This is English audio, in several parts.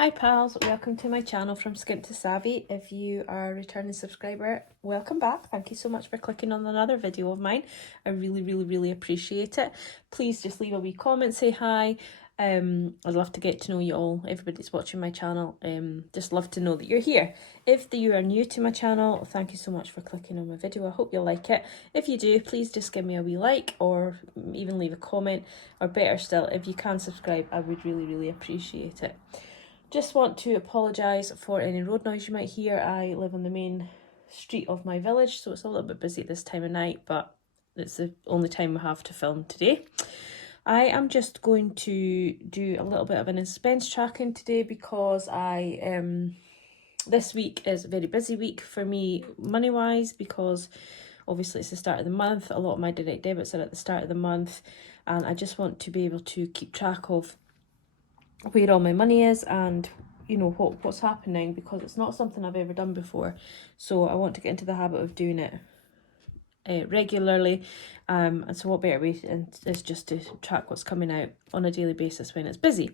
Hi pals, welcome to my channel From Skint to Savvy. If you are a returning subscriber, welcome back. Thank you so much for clicking on another video of mine. I really appreciate it. Please just leave a wee comment, say hi. I'd love to get to know you all, everybody's watching my channel. Just love to know that you're here. If you are new to my channel, thank you so much for clicking on my video. I hope you like it. If you do, please just give me a wee like or even leave a comment, or better still, if you can subscribe, I would really appreciate it. Just want to apologise for any road noise you might hear. I live on the main street of my village, so it's a little bit busy at this time of night, but it's the only time I have to film today. I am just going to do a little bit of an expense tracking today because this week is a very busy week for me money-wise, because obviously it's the start of the month. A lot of my direct debits are at the start of the month, and I just want to be able to keep track of where all my money is and what's happening, because it's not something I've ever done before. So I want to get into the habit of doing it regularly, and so what better way is just to track what's coming out on a daily basis when it's busy.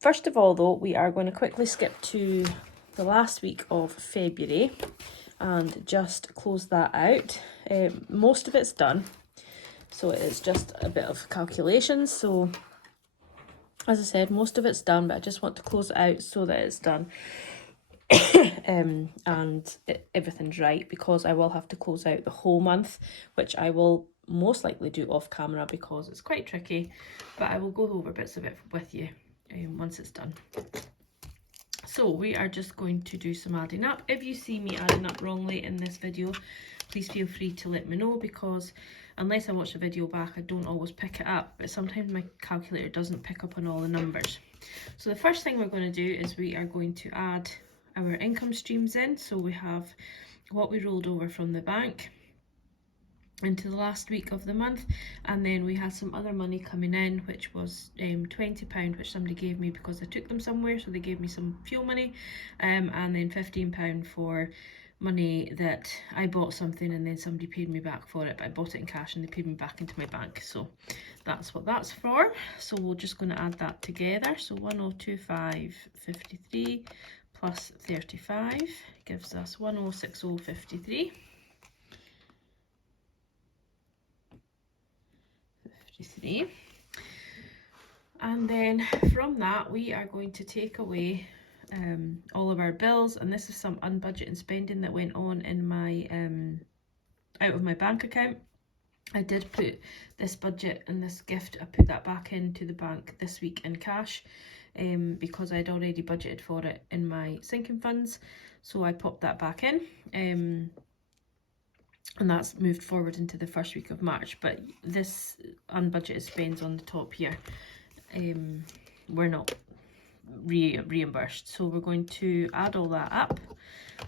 First of all though, we are going to quickly skip to the last week of February and just close that out. Most of it's done, so it's just a bit of calculations. So as I said, most of it's done, but I just want to close it out so that it's done and everything's right, because I will have to close out the whole month, which I will most likely do off camera because it's quite tricky, but I will go over bits of it with you once it's done. So we are just going to do some adding up. If you see me adding up wrongly in this video, please feel free to let me know, because unless I watch the video back, I don't always pick it up, but sometimes my calculator doesn't pick up on all the numbers. So the first thing we're going to do is we are going to add our income streams in. So we have what we rolled over from the bank into the last week of the month, and then we had some other money coming in, which was £20, which somebody gave me because I took them somewhere, so they gave me some fuel money, and then £15 for money that I bought something and then somebody paid me back for it, but I bought it in cash and they paid me back into my bank. So that's what that's for. So we're just going to add that together. So 1025.53 plus 35 gives us 1060.53. And then from that we are going to take away all of our bills, and this is some unbudgeted spending that went on in my out of my bank account. I did put this budget and this gift, I put that back into the bank this week in cash, because I'd already budgeted for it in my sinking funds, so I popped that back in, and that's moved forward into the first week of March. But this unbudgeted spends on the top here, we're not reimbursed, so we're going to add all that up.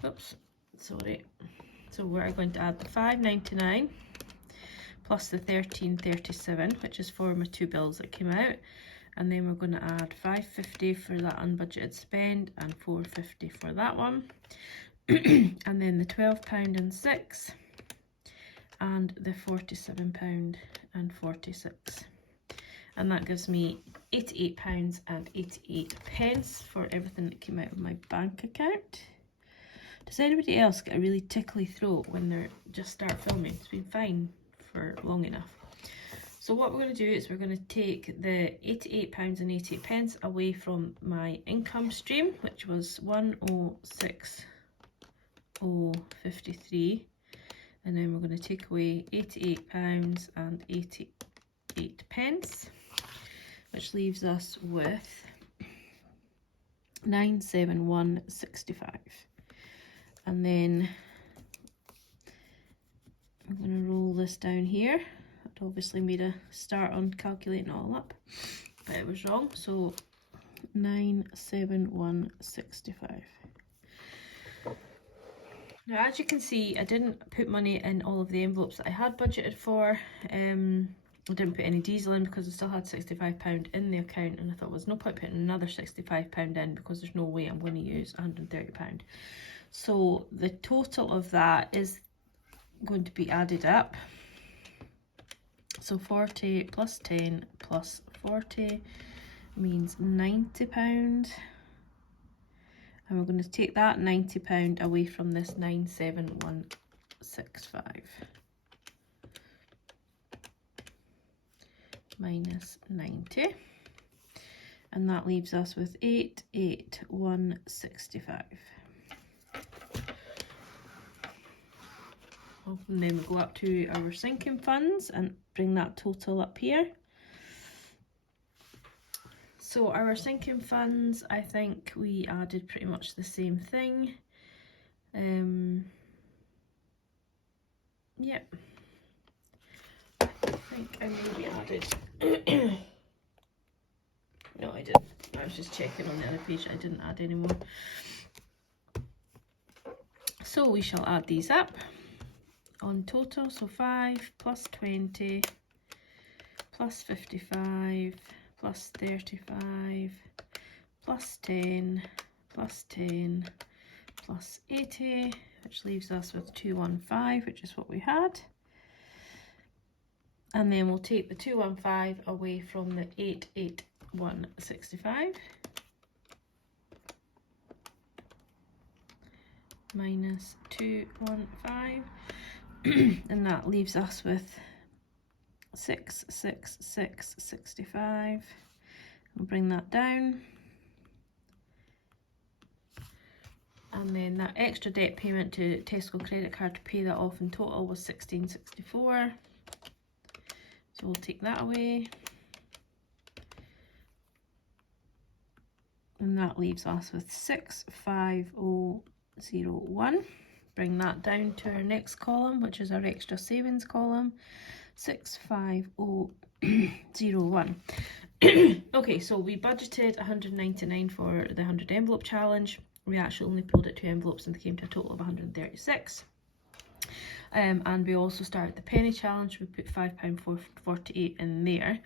Oops, sorry. So we're going to add the £5.99 plus the £13.37, which is for my two bills that came out, and then we're going to add £5.50 for that unbudgeted spend and £4.50 for that one, and then the £12.06 and the £47.46, and that gives me £88.88 for everything that came out of my bank account. Does anybody else get a really tickly throat when they just start filming? It's been fine for long enough. So what we're going to do is we're going to take the £88.88 away from my income stream, which was 1060.53, and then we're going to take away £88.88, which leaves us with 971.65. And then I'm going to roll this down here. I'd obviously made a start on calculating it all up, but it was wrong, so 971.65. Now, as you can see, I didn't put money in all of the envelopes that I had budgeted for. I didn't put any diesel in because I still had £65 in the account, and I thought, well, there's no point putting another £65 in because there's no way I'm going to use £130. So the total of that is going to be added up. So 40 plus 10 plus 40 means £90. And we're going to take that £90 away from this 97165. Minus 90. And that leaves us with 88165. And then we go up to our sinking funds and bring that total up here. So our sinking funds, I think we added pretty much the same thing. Yep. I think I maybe added... No, I didn't. I was just checking on the other page. I didn't add any more. So we shall add these up on total. So 5 plus 20 plus 55 plus 35 plus 10 plus 10 plus 80, which leaves us with 215, which is what we had. And then we'll take the 215 away from the 88165 minus 215, and that leaves us with 66665. We'll bring that down. And then that extra debt payment to Tesco credit card to pay that off in total was 1664. So we'll take that away. And that leaves us with 65001. Bring that down to our next column, which is our extra savings column, 65001. Okay, so we budgeted 199 for the 100 envelope challenge. We actually only pulled out 2 envelopes and they came to a total of 136. And we also started the penny challenge. We put £5.48 in there.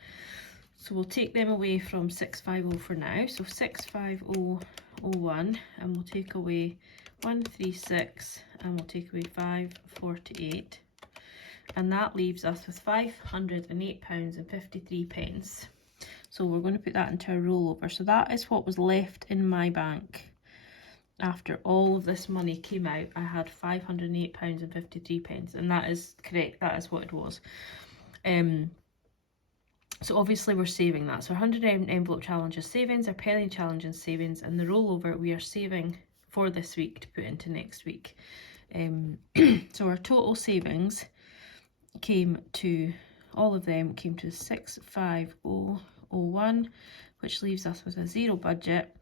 So we'll take them away from 650 for now. So 65001, and we'll take away 136, and we'll take away 548. And that leaves us with £508.53. So we're going to put that into a rollover. So that is what was left in my bank. After all of this money came out, I had £508.53, and that is correct. That is what it was. So obviously we're saving that. So 100 envelope challenge is savings, our penny challenge is savings, and the rollover we are saving for this week to put into next week. So our total savings came to, all of them came to 65001, which leaves us with a zero budget,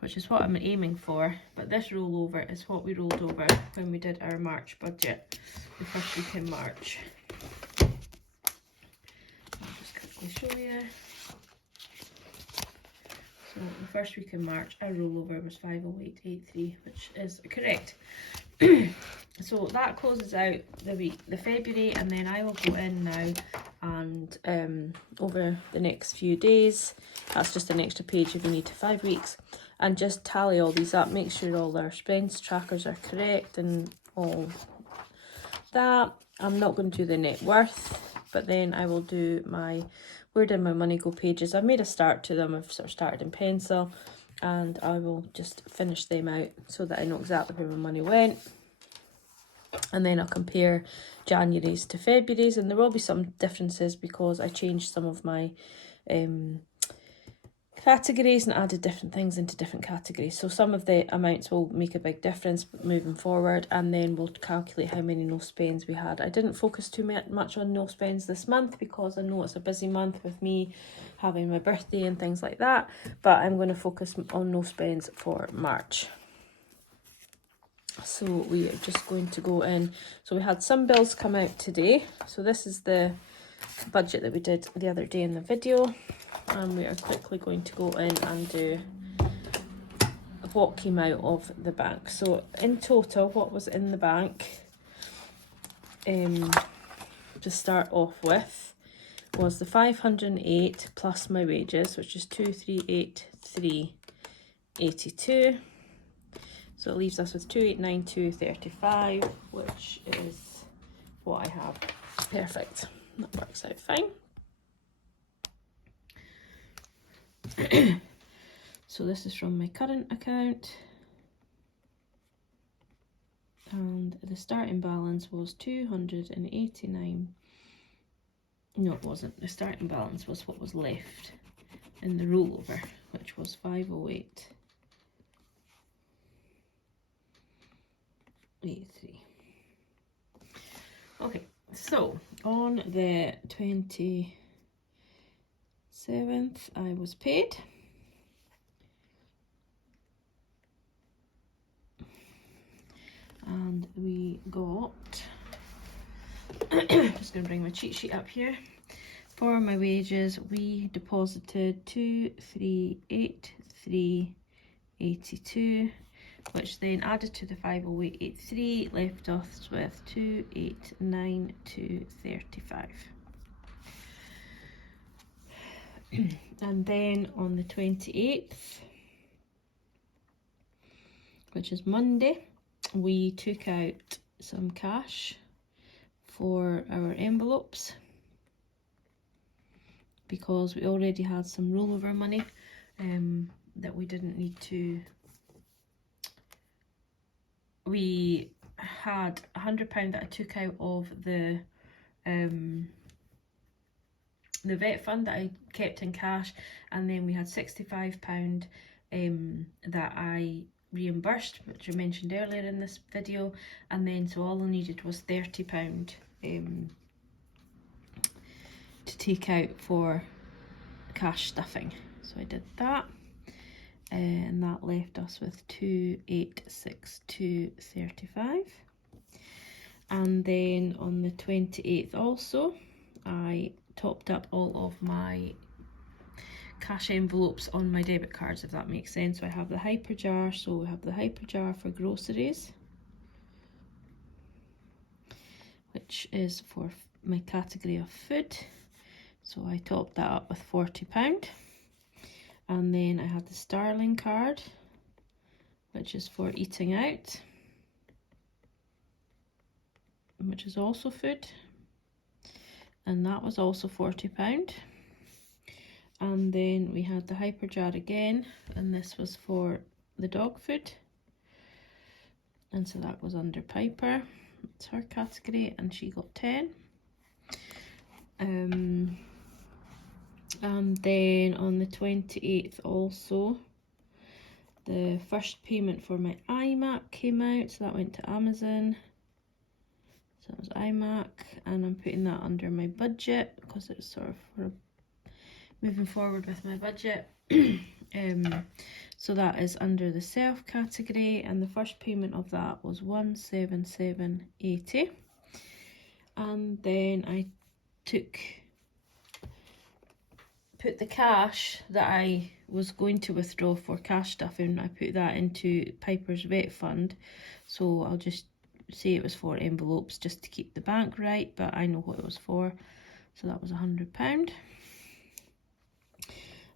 which is what I'm aiming for. But this rollover is what we rolled over when we did our March budget, the first week in March. I'll just quickly show you. So the first week in March, our rollover was 50883, which is correct. So that closes out the February, and then I will go in now and over the next few days, that's just an extra page if you need to 5 weeks, and just tally all these up, make sure all our spends trackers are correct and all that. I'm not going to do the net worth, but then I will do my where did my money go pages. I've made a start to them. I've sort of started in pencil, and I will just finish them out so that I know exactly where my money went. And then I'll compare January's to February's, and there will be some differences because I changed some of my categories and added different things into different categories. So some of the amounts will make a big difference moving forward, and then we'll calculate how many no spends we had. I didn't focus too much on no spends this month because I know it's a busy month with me having my birthday and things like that, but I'm going to focus on no spends for March. So we are just going to go in. So we had some bills come out today. So this is the budget that we did the other day in the video. And we are quickly going to go in and do what came out of the bank. So in total, what was in the bank to start off with was the 508 plus my wages, which is 2383.82. So it leaves us with 2892.35, which is what I have. Perfect. That works out fine. So this is from my current account. and the starting balance was 289. No, it wasn't. The starting balance was what was left in the rollover, which was 508.83. Okay, so on the 27th I was paid. And we got, just going to bring my cheat sheet up here. For my wages, we deposited 238,382, which then added to the 508.83 left us with 289,235. And then on the 28th, which is Monday, we took out some cash for our envelopes because we already had some rollover money that we didn't need to. We had £100 that I took out of the vet fund that I kept in cash, and then we had £65 that I reimbursed, which I mentioned earlier in this video, and then so all I needed was £30 to take out for cash stuffing. So I did that, and that left us with 286,235. And then on the 28th also, I topped up all of my cash envelopes on my debit cards, if that makes sense. So I have the hyper jar, so we have the hyper jar for groceries, which is for my category of food. So I topped that up with £40. And then I had the Starling card, which is for eating out, which is also food, and that was also £40. And then we had the hyper jar again, and this was for the dog food, and so that was under Piper. It's her category, and she got 10. And then on the 28th also, the first payment for my iMac came out, so that went to Amazon. So that was iMac, and I'm putting that under my budget because it's sort of for moving forward with my budget. So that is under the self category, and the first payment of that was 177.80. And then I put the cash that I was going to withdraw for cash stuffing, I put that into Piper's vet fund. So I'll just say it was for envelopes just to keep the bank right, but I know what it was for. So that was £100.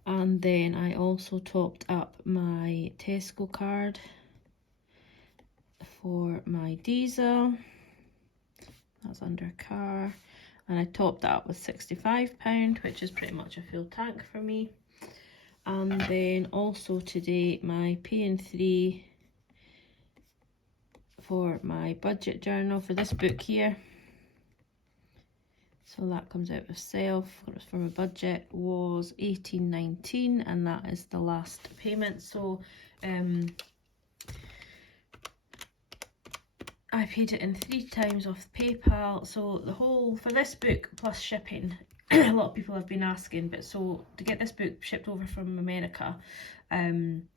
And then I also topped up my Tesco card for my diesel. That's under car. And I topped that up with £65, which is pretty much a full tank for me. And then also today, my P&3 for my budget journal for this book here. So that comes out of self, for my budget was £18.19, and that is the last payment. So I paid it in 3 times off PayPal. So the whole, for this book plus shipping, a lot of people have been asking, but so to get this book shipped over from America, and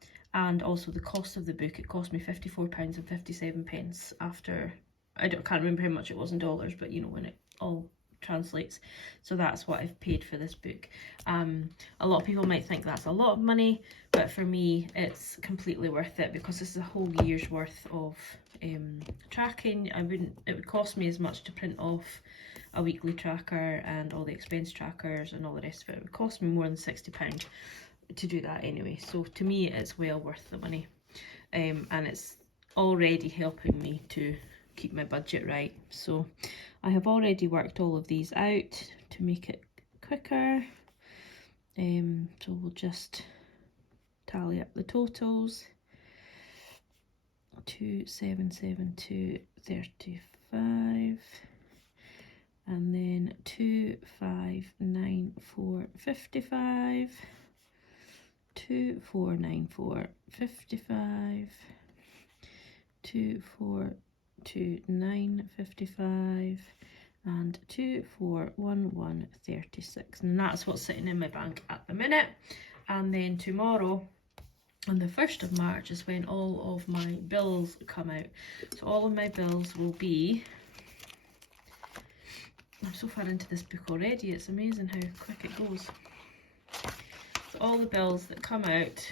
also the cost of the book, it cost me £54.57 after, can't remember how much it was in dollars, but you know, when it all translates. So that's what I've paid for this book. A lot of people might think that's a lot of money, but for me it's completely worth it because this is a whole year's worth of tracking. It would cost me as much to print off a weekly tracker and all the expense trackers and all the rest of it. It would cost me more than £60 to do that anyway. So to me it's well worth the money, and it's already helping me to keep my budget right. So I have already worked all of these out to make it quicker. So we'll just tally up the totals. 2,772.35, and then 2,594.55, 2,494.55, 2,429.55, and 2,411.36, and that's what's sitting in my bank at the minute. And then tomorrow, on the 1st of March, is when all of my bills come out. So all of my bills will be, I'm so far into this book already, it's amazing how quick it goes. So all the bills that come out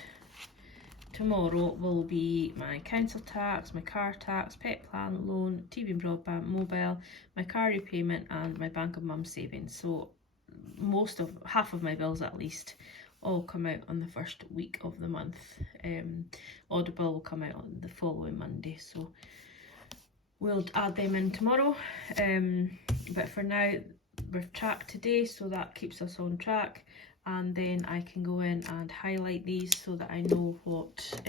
tomorrow will be my council tax, my car tax, pet plan, loan, TV and broadband, mobile, my car repayment, and my Bank of Mum savings. So half of my bills at least all come out on the first week of the month. Audible will come out on the following Monday, so we'll add them in tomorrow. But for now, we're tracked today, so that keeps us on track. And then I can go in and highlight these so that I know what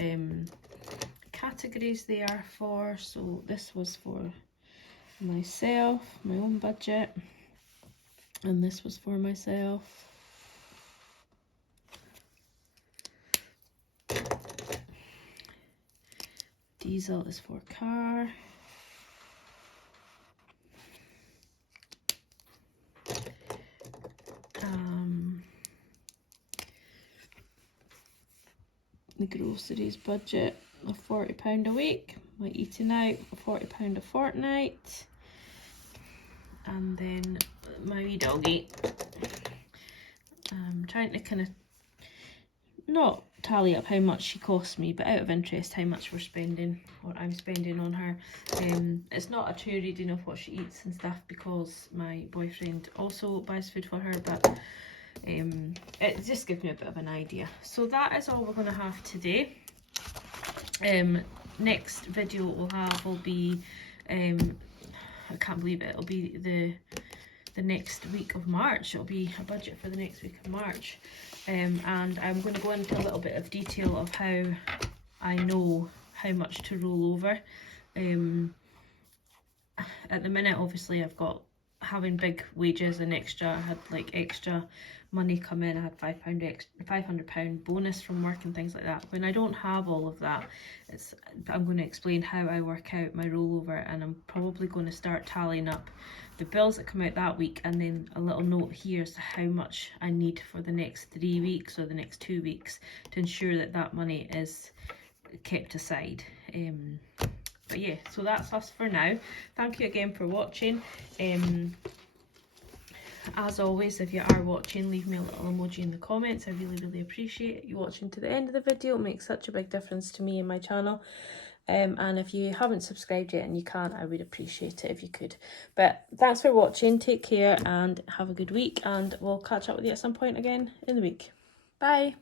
categories they are for. So this was for myself, my own budget, and this was for myself. Diesel is for car. The groceries budget of £40 a week, my eating out of £40 a fortnight, and then my wee doggy. I'm trying to kind of not tally up how much she costs me, but out of interest how much we're spending, or I'm spending on her. It's not a true reading of what she eats and stuff, because my boyfriend also buys food for her, but it just gives me a bit of an idea. So that is all we're going to have today. Next video we'll have will be, I can't believe it, it'll be the next week of March. It'll be a budget for the next week of March, and I'm going to go into a little bit of detail of how I know how much to roll over. At the minute, obviously, I've got, having big wages and extra, I had like extra money come in. I had £500 bonus from work and things like that. When I don't have all of that, I'm going to explain how I work out my rollover, and I'm probably going to start tallying up the bills that come out that week, and then a little note here as to how much I need for the next 3 weeks or the next 2 weeks to ensure that that money is kept aside. But yeah, so that's us for now. Thank you again for watching. As always, if you are watching, leave me a little emoji in the comments. I really appreciate you watching to the end of the video. It makes such a big difference to me and my channel. And if you haven't subscribed yet and you can, I would appreciate it if you could. But thanks for watching. Take care and have a good week, and we'll catch up with you at some point again in the week. Bye.